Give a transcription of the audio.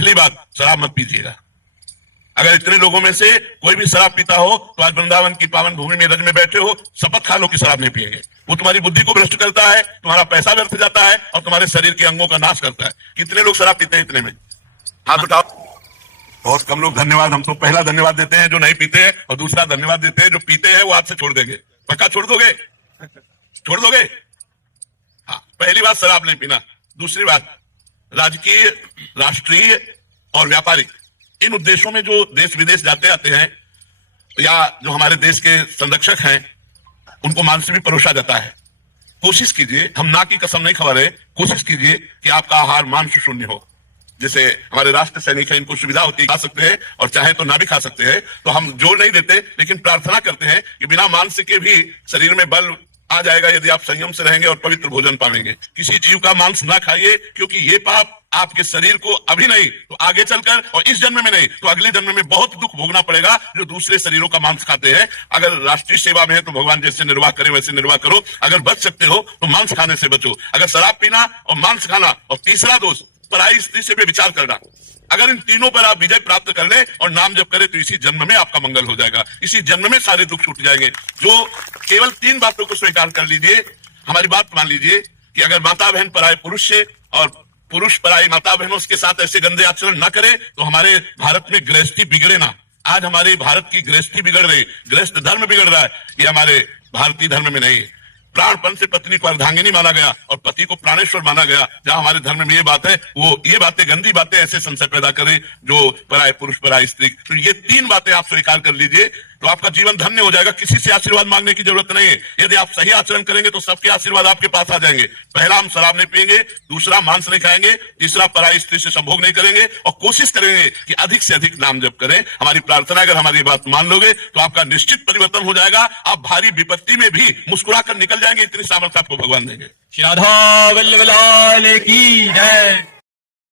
पहली बात, शराब मत पीजिएगा। अगर इतने लोगों में से कोई भी शराब पीता हो तो आज वृंदावन की पावन भूमि में रज में बैठे हो, शपथ खा लो कि शराब नहीं पिएंगे। वो तुम्हारी बुद्धि को भ्रष्ट करता है, तुम्हारा पैसा व्यर्थ जाता है और तुम्हारे शरीर के अंगों का नाश करता है। कितने लोग शराब पीते हैं? इतने में हाथ उठाओ। बहुत कम लोग। धन्यवाद। हम तो पहला धन्यवाद देते हैं जो नहीं पीते हैं, और दूसरा धन्यवाद देते हैं जो पीते हैं। वो आपसे छोड़ देंगे। पक्का छोड़ दोगे? छोड़ दोगे? हाँ, पहली बात शराब नहीं पीना। दूसरी बात, राजकीय, राष्ट्रीय और व्यापारिक इन उद्देश्यों में जो देश विदेश जाते आते हैं या जो हमारे देश के संरक्षक हैं उनको मान से भी परोसा जाता है। कोशिश कीजिए, हम ना की कसम नहीं खा रहे, कोशिश कीजिए कि आपका आहार मांस शून्य हो। जैसे हमारे राष्ट्र सैनिक हैं, इनको सुविधा होती है, खा सकते हैं और चाहे तो ना भी खा सकते हैं। तो हम जोर नहीं देते, लेकिन प्रार्थना करते हैं कि बिना मांस के भी शरीर में बल आ जाएगा यदि आप संयम से रहेंगे और पवित्र भोजन पाएंगे। किसी जीव का मांस ना खाइए, क्योंकि ये पाप आपके शरीर को अभी नहीं तो आगे चलकर, और इस जन्म में नहीं तो अगले जन्म में बहुत दुख भोगना पड़ेगा जो दूसरे शरीरों का मांस खाते हैं। अगर राष्ट्रीय सेवा में है तो भगवान जैसे निर्वाह करे वैसे निर्वाह करो। अगर बच सकते हो तो मांस खाने से बचो। अगर शराब पीना और मांस खाना, और तीसरा दोष पराई स्त्री से भी विचार करना, अगर इन तीनों पर आप विजय प्राप्त कर ले और नाम जप करें तो इसी जन्म में आपका मंगल हो जाएगा। इसी जन्म में सारे दुख छूट जाएंगे। जो केवल 3 बातों को स्वीकार कर लीजिए, हमारी बात मान लीजिए कि अगर माता बहन पराये पुरुष से और पुरुष पराई माता बहनों के साथ ऐसे गंदे आचरण न करे तो हमारे भारत में गृहस्थी बिगड़े ना। आज हमारे भारत की गृहस्थी बिगड़ रही, गृहस्थ धर्म बिगड़ रहा है। ये हमारे भारतीय धर्म में नहीं। प्राणपन से पत्नी को अर्धांगिनी माना गया और पति को प्राणेश्वर माना गया। जहां हमारे धर्म में ये बात है, वो ये बातें, गंदी बातें ऐसे संशय पैदा करें जो पराये पुरुष पराई स्त्री। तो ये 3 बातें आप स्वीकार कर लीजिए तो आपका जीवन धन्य हो जाएगा। किसी से आशीर्वाद मांगने की जरूरत नहीं है। यदि आप सही आचरण करेंगे तो सबके आशीर्वाद आपके पास आ जाएंगे। पहला, हम शराब नहीं पिएंगे। दूसरा, मांस नहीं खाएंगे। तीसरा, पराई स्त्री से संभोग नहीं करेंगे। और कोशिश करेंगे कि अधिक से अधिक नाम जप करें। हमारी प्रार्थना, अगर हमारी बात मान लोगे तो आपका निश्चित परिवर्तन हो जाएगा। आप भारी विपत्ति में भी मुस्कुरा कर निकल जाएंगे। इतनी सामर्थ्य आपको भगवान देंगे। श्री राधा वल्लभ लाल की जय।